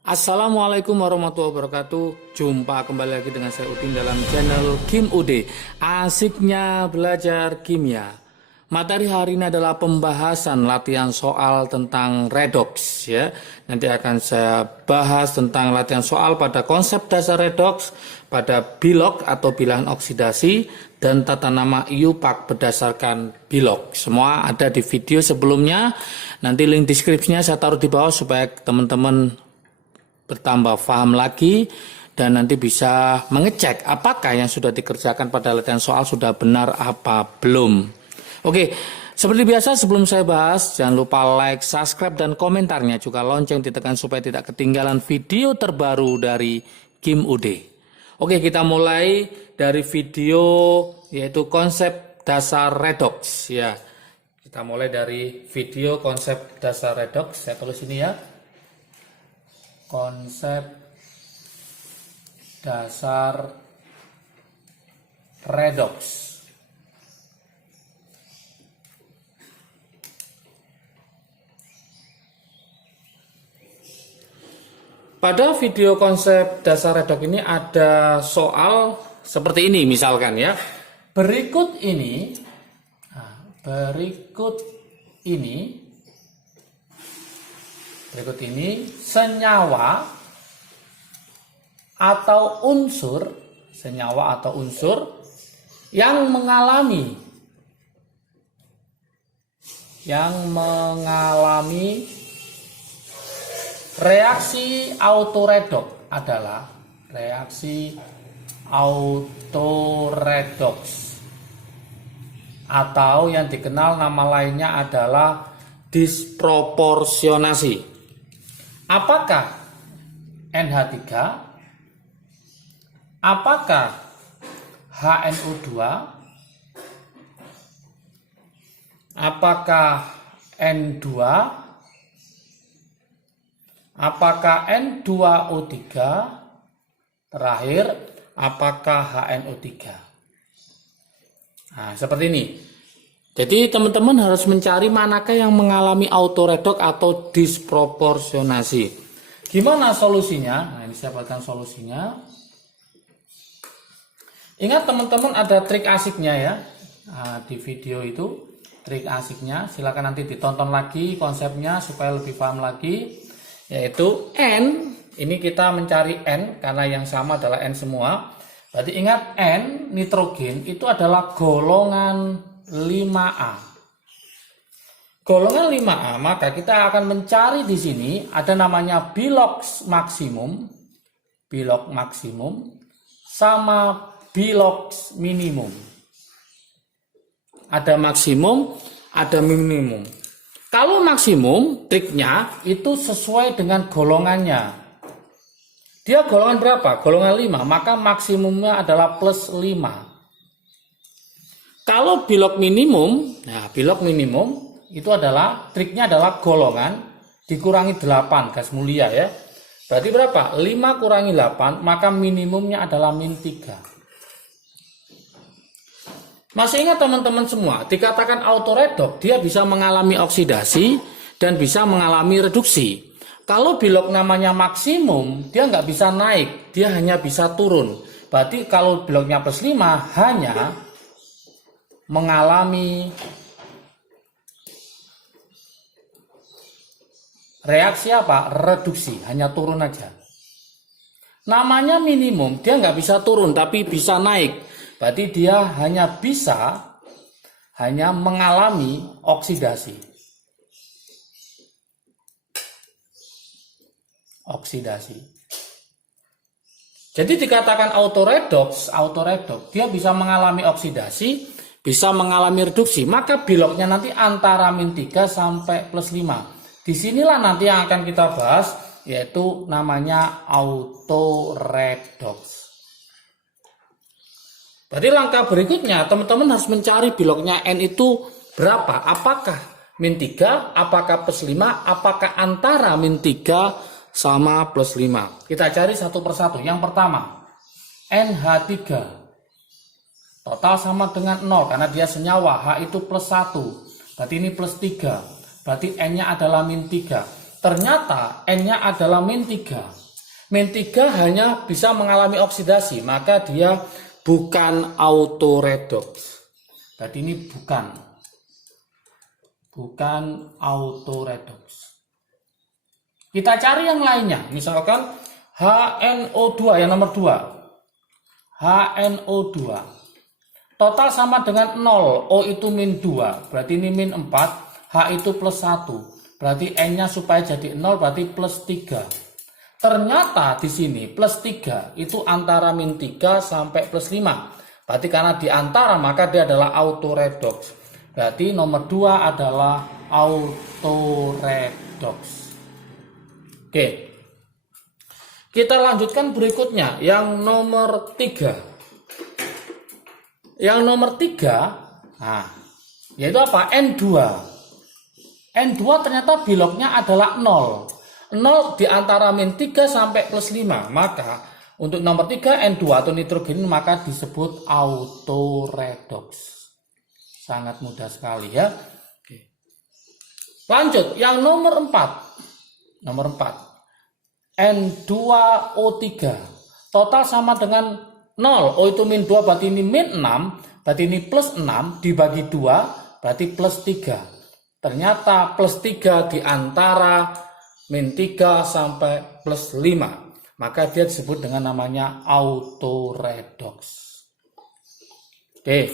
Assalamualaikum warahmatullahi wabarakatuh. Jumpa kembali lagi dengan saya Udin dalam channel Kim UD. Asiknya belajar kimia. Materi hari ini adalah pembahasan latihan soal tentang redox ya. Nanti akan saya bahas tentang latihan soal pada konsep dasar redox, pada bilok atau bilangan oksidasi, dan tata nama IUPAC berdasarkan bilok. Semua ada di video sebelumnya. Nanti link deskripsinya saya taruh di bawah supaya teman-teman bertambah paham lagi dan nanti bisa mengecek apakah yang sudah dikerjakan pada latihan soal sudah benar apa belum. Oke, seperti biasa sebelum saya bahas, jangan lupa like, subscribe, dan komentarnya, juga lonceng ditekan supaya tidak ketinggalan video terbaru dari Kim UD. Oke, kita mulai dari video yaitu konsep dasar redox ya. Kita mulai dari video konsep dasar redox. Saya tulis ini ya. Konsep dasar redox. Pada video konsep dasar redox ini ada soal seperti ini misalkan ya. Berikut ini senyawa atau unsur yang mengalami reaksi autoredox adalah reaksi autoredox atau yang dikenal nama lainnya adalah disproporsionasi. Apakah NH3? Apakah HNO2? Apakah N2? Apakah N2O3? Terakhir, apakah HNO3? Nah, seperti ini. Jadi teman-teman harus mencari manakah yang mengalami autoredox atau disproporsionasi. Gimana solusinya? Nah, ini saya buatkan solusinya. Ingat teman-teman ada trik asiknya ya. Nah, di video itu trik asiknya. Silakan nanti ditonton lagi konsepnya supaya lebih paham lagi. Yaitu N, ini kita mencari N karena yang sama adalah N semua. Berarti ingat N, nitrogen itu adalah golongan 5A. Golongan 5A, maka kita akan mencari di sini ada namanya bilok maksimum sama bilok minimum. Ada maksimum, ada minimum. Kalau maksimum, triknya itu sesuai dengan golongannya. Dia golongan berapa? Golongan 5, maka maksimumnya adalah plus 5. Kalau bilok minimum, bilok minimum itu adalah triknya adalah golongan dikurangi 8 gas mulia ya. Berarti berapa? 5 kurangi 8, maka minimumnya adalah min 3. Masih ingat teman-teman semua, dikatakan autoredox dia bisa mengalami oksidasi dan bisa mengalami reduksi. Kalau bilok namanya maksimum, dia nggak bisa naik, dia hanya bisa turun. Berarti kalau biloknya plus 5 hanya mengalami reaksi apa? Reduksi, hanya turun aja. Namanya minimum, dia nggak bisa turun tapi bisa naik. Berarti dia hanya mengalami oksidasi. Jadi dikatakan autoredox dia bisa mengalami oksidasi, bisa mengalami reduksi, maka biloknya nanti antara min 3 sampai plus 5. Disinilah nanti yang akan kita bahas, yaitu namanya autoredox. Berarti langkah berikutnya teman-teman harus mencari biloknya N itu berapa. Apakah min 3, apakah plus 5, apakah antara min 3 sama plus 5. Kita cari satu persatu. Yang pertama, NH3. Total sama dengan 0 karena dia senyawa. H itu plus 1. Berarti ini plus 3. Berarti N-nya adalah min 3. ternyata N-nya adalah min 3. Min 3 hanya bisa mengalami oksidasi, maka dia bukan autoredox. Berarti ini bukan autoredox. Kita cari yang lainnya, misalkan HNO2 yang nomor 2. HNO2. Total sama dengan 0, O itu min 2, berarti ini min 4, H itu plus 1. Berarti N-nya supaya jadi 0 berarti plus 3. Ternyata di sini plus 3 itu antara min 3 sampai plus 5. Berarti karena di antara maka dia adalah autoredox. Berarti nomor 2 adalah autoredox. Oke. Kita lanjutkan berikutnya yang nomor 3. Yang nomor 3 yaitu apa? N2. N2 ternyata biloknya adalah 0. 0 di antara min 3 sampai plus 5. Maka untuk nomor 3 N2 atau nitrogen maka disebut autoredox. Sangat mudah sekali ya. Oke. Lanjut yang nomor 4. Nomor 4. N2O3. Total sama dengan 0. O itu min 2 berarti ini min 6. Berarti ini plus 6 dibagi 2 berarti plus 3. Ternyata plus 3 di antara min 3 sampai plus 5. Maka dia disebut dengan namanya autoredox. Oke.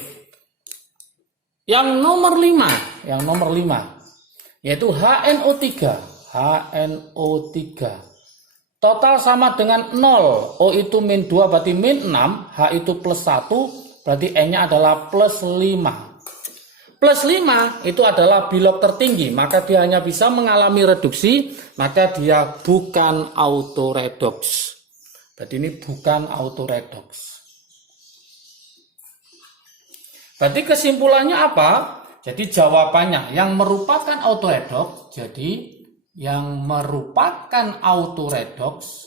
Yang nomor 5. Yang nomor 5. Yaitu HNO3. HNO3. Total sama dengan 0. O itu min 2 berarti min 6. H itu plus 1. Berarti N-nya adalah plus 5. Plus 5 itu adalah bilok tertinggi. Maka dia hanya bisa mengalami reduksi. Maka dia bukan autoredox. Berarti ini bukan autoredox. Berarti kesimpulannya apa? Jadi jawabannya yang merupakan autoredox. Jadi yang merupakan autoredox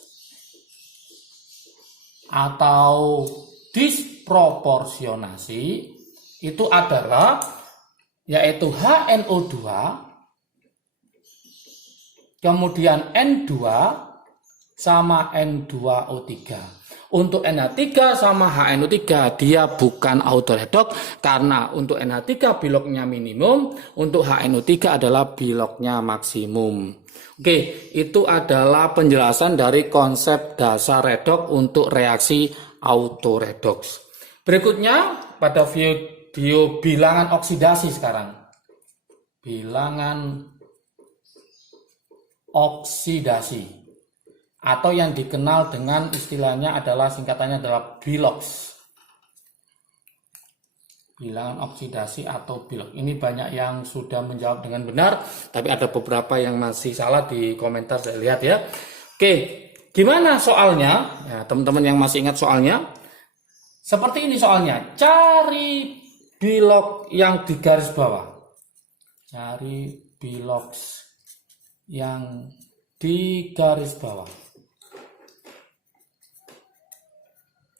atau disproporsionasi itu adalah yaitu HNO2 kemudian N2 sama N2O3. Untuk NH3 sama HNO3 dia bukan autoredox karena untuk NH3 biloknya minimum, untuk HNO3 adalah biloknya maksimum. Oke, itu adalah penjelasan dari konsep dasar redox untuk reaksi autoredox. Berikutnya pada video bilangan oksidasi sekarang. Bilangan oksidasi atau yang dikenal dengan istilahnya adalah singkatannya adalah bilox. Bilangan oksidasi atau bilox. Ini banyak yang sudah menjawab dengan benar, tapi ada beberapa yang masih salah di komentar saya lihat ya. Oke, gimana soalnya? Ya, teman-teman yang masih ingat soalnya, seperti ini soalnya. Cari bilox yang di garis bawah. Cari bilox yang di garis bawah.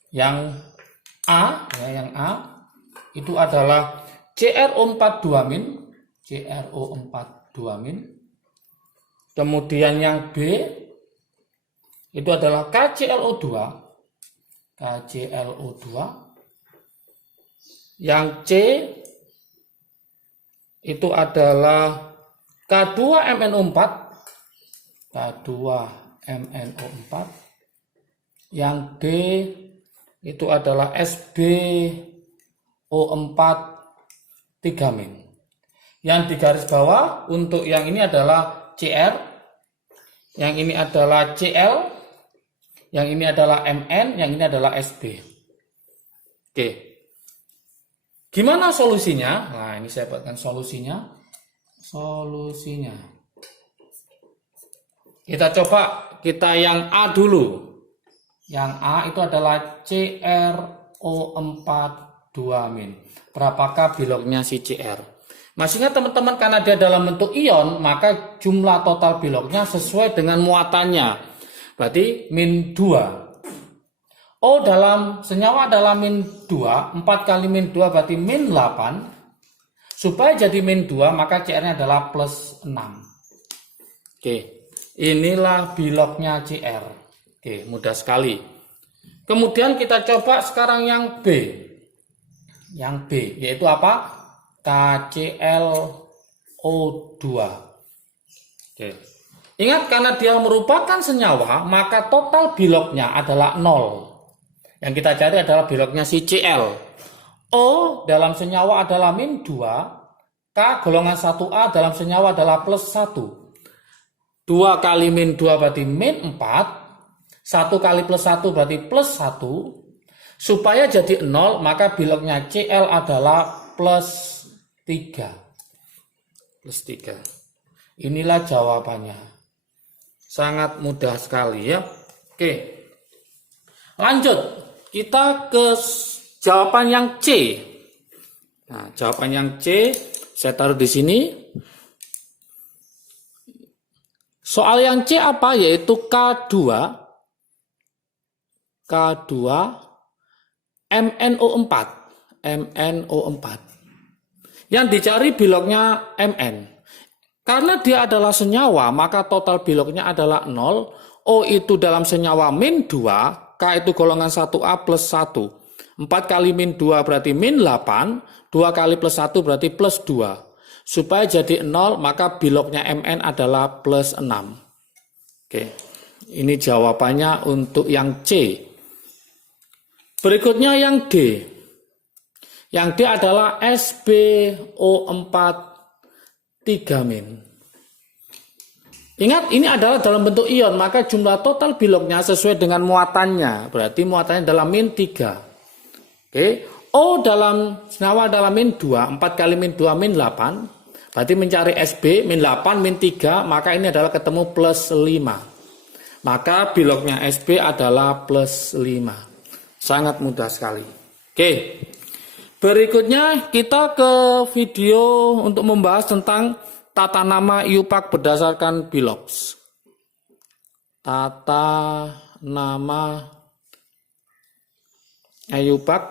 Yang A, ya, yang A itu adalah CrO4-2-. CrO4-2-. Kemudian yang B itu adalah KClO2. KClO2. Yang C itu adalah K2MnO4. K2MnO4. Yang D itu adalah SbO4-3-. Yang di garis bawah untuk yang ini adalah Cr, yang ini adalah Cl, yang ini adalah Mn, yang ini adalah Sb. Oke. Gimana solusinya? Nah, ini saya buatkan solusinya. Kita coba yang A dulu. Yang A itu adalah CrO4-2-. Berapakah biloknya si Cr? Masih ingat teman-teman, karena dia dalam bentuk ion, maka jumlah total biloknya sesuai dengan muatannya. Berarti min 2. O dalam senyawa adalah min 2. 4 kali min 2 berarti min 8. Supaya jadi min 2, maka Cr-nya adalah plus 6. Oke. Inilah biloknya Cr. Oke, mudah sekali. Kemudian kita coba sekarang yang B. Yang B yaitu apa? KClO2. Oke. Ingat, karena dia merupakan senyawa, maka total biloknya adalah 0. Yang kita cari adalah biloknya si Cl. O dalam senyawa adalah min 2. K golongan 1A dalam senyawa adalah plus 1. 2 kali min 2 berarti min 4. 1 kali plus 1 berarti plus 1. Supaya jadi 0, maka biloknya Cl adalah plus 3. Plus 3. Inilah jawabannya. Sangat mudah sekali ya. Oke. Lanjut. Kita ke jawaban yang C. Nah, jawaban yang C saya taruh di sini. Soal yang C apa? Yaitu K2 MnO4. MnO4. Yang dicari biloknya Mn. Karena dia adalah senyawa, maka total biloknya adalah 0. O itu dalam senyawa min 2. K itu golongan 1A plus 1. 4 kali min 2 berarti min 8. 2 kali plus 1 berarti plus 2. Supaya jadi 0, maka biloknya Mn adalah plus 6. Oke, ini jawabannya untuk yang C. Berikutnya yang D. Yang D adalah SbO4 3-. Ingat, ini adalah dalam bentuk ion, maka jumlah total biloknya sesuai dengan muatannya. Berarti muatannya adalah min 3. Oke, O dalam senyawa adalah min 2. 4 kali min 2 min 8. Berarti mencari Sb min 8 min 3, maka ini adalah ketemu plus 5. Maka biloknya Sb adalah plus 5. Sangat mudah sekali. Oke. Berikutnya kita ke video untuk membahas tentang tata nama IUPAC berdasarkan biloks. Tata nama IUPAC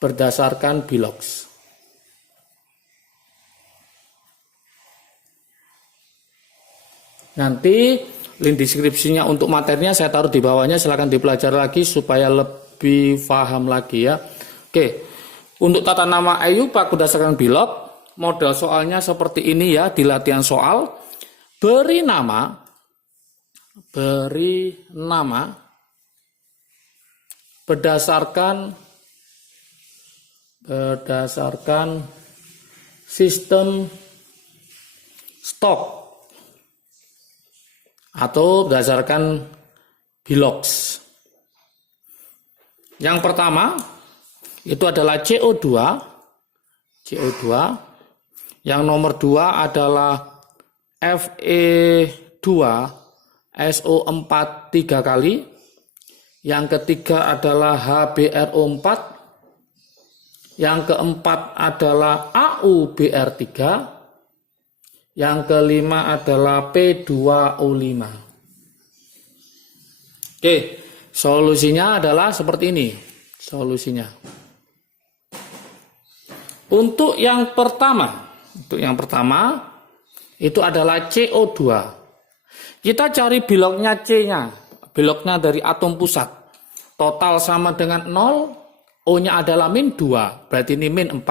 berdasarkan biloks. Nanti link deskripsinya untuk materinya saya taruh di bawahnya, silahkan dipelajari lagi supaya lebih paham lagi ya. Oke, untuk tata nama IUPAC berdasarkan bilok, model soalnya seperti ini ya di latihan soal. Beri nama berdasarkan sistem stok atau berdasarkan biloks. Yang pertama itu adalah CO2. Yang nomor 2 adalah Fe2SO4 3 kali. Yang ketiga adalah HBRO4. Yang keempat adalah AuBr3. Yang kelima adalah P2O5. Oke, solusinya adalah seperti ini. Solusinya. Untuk yang pertama itu adalah CO2. Kita cari biloknya C-nya. Biloknya dari atom pusat. Total sama dengan 0. O-nya adalah min 2. Berarti ini min 4.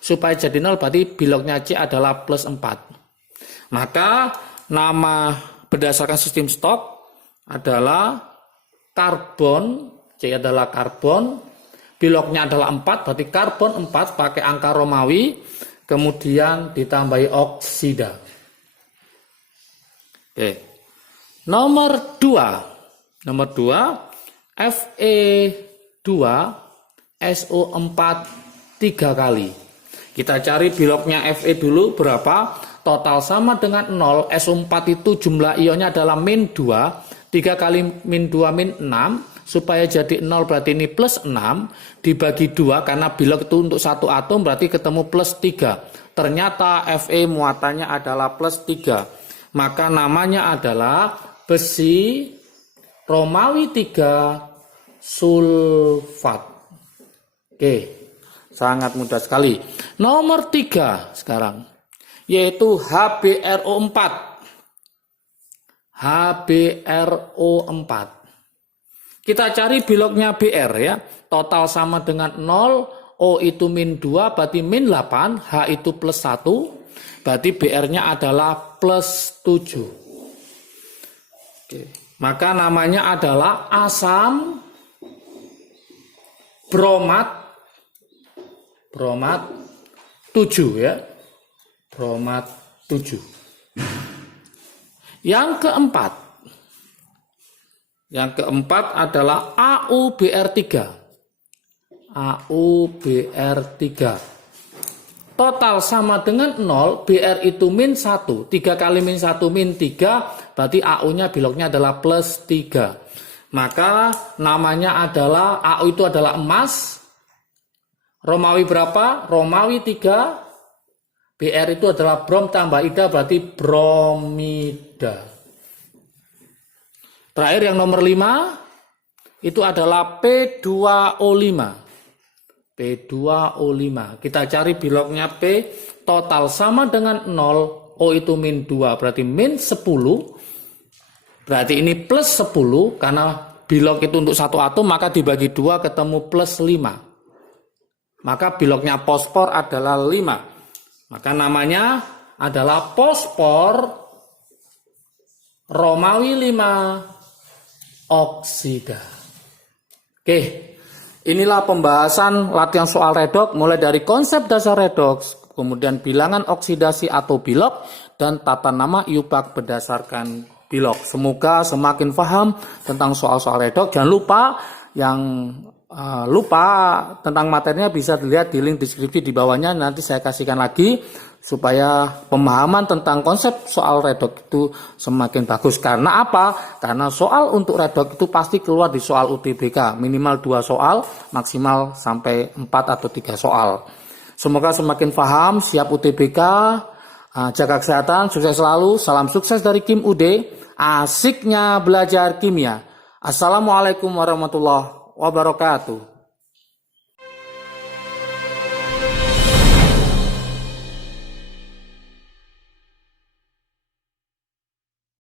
Supaya jadi 0 berarti biloknya C adalah plus 4. Maka nama berdasarkan sistem stok adalah karbon. C adalah karbon. Biloknya adalah 4. Berarti karbon 4 pakai angka Romawi. Kemudian ditambahi oksida. Oke. Nomor 2. Fe2SO4 3 kali. Kita cari biloknya Fe dulu berapa? Total sama dengan 0. SO4 itu jumlah ionnya adalah min 2. 3 kali min 2 min 6. Supaya jadi 0 berarti ini plus 6. Dibagi 2 karena bilok itu untuk satu atom berarti ketemu plus 3. Ternyata Fe muatannya adalah plus 3. Maka namanya adalah besi Romawi 3 sulfat. Oke, sangat mudah sekali. Nomor 3 sekarang, yaitu HBRO4. HBRO4. Kita cari biloknya BR ya. Total sama dengan 0, O itu min 2 berarti min 8, H itu plus 1, berarti BR-nya adalah plus 7. Oke. Maka namanya adalah asam bromat 7 ya. Bromat 7. Yang keempat adalah AuBr3. AuBr3. Total sama dengan 0, Br itu min 1. 3 kali min 1 min 3, berarti AU-nya biloknya adalah plus 3. Maka namanya adalah, AU itu adalah emas. Romawi berapa? Romawi 3. Br itu adalah brom tambah ida berarti bromida. Terakhir yang nomor 5 itu adalah P2O5. P2O5. Kita cari biloknya P, total sama dengan 0, O itu min 2 berarti min 10. Berarti ini plus 10 karena bilok itu untuk satu atom maka dibagi 2 ketemu plus 5. Maka biloknya fosfor adalah 5. Maka namanya adalah fosfor Romawi 5 oksida. Oke, inilah pembahasan latihan soal redoks mulai dari konsep dasar redoks, kemudian bilangan oksidasi atau bilok, dan tata nama IUPAC berdasarkan bilok. Semoga semakin paham tentang soal-soal redoks. Jangan lupa yang lupa tentang materinya bisa dilihat di link deskripsi di bawahnya, nanti saya kasihkan lagi supaya pemahaman tentang konsep soal redoks itu semakin bagus. Karena apa? Karena soal untuk redoks itu pasti keluar di soal UTBK, minimal 2 soal, maksimal sampai 4 atau 3 soal. Semoga semakin paham, siap UTBK, jaga kesehatan, sukses selalu, salam sukses dari Kim UD, asiknya belajar kimia. Assalamualaikum warahmatullahi wabarakatuh.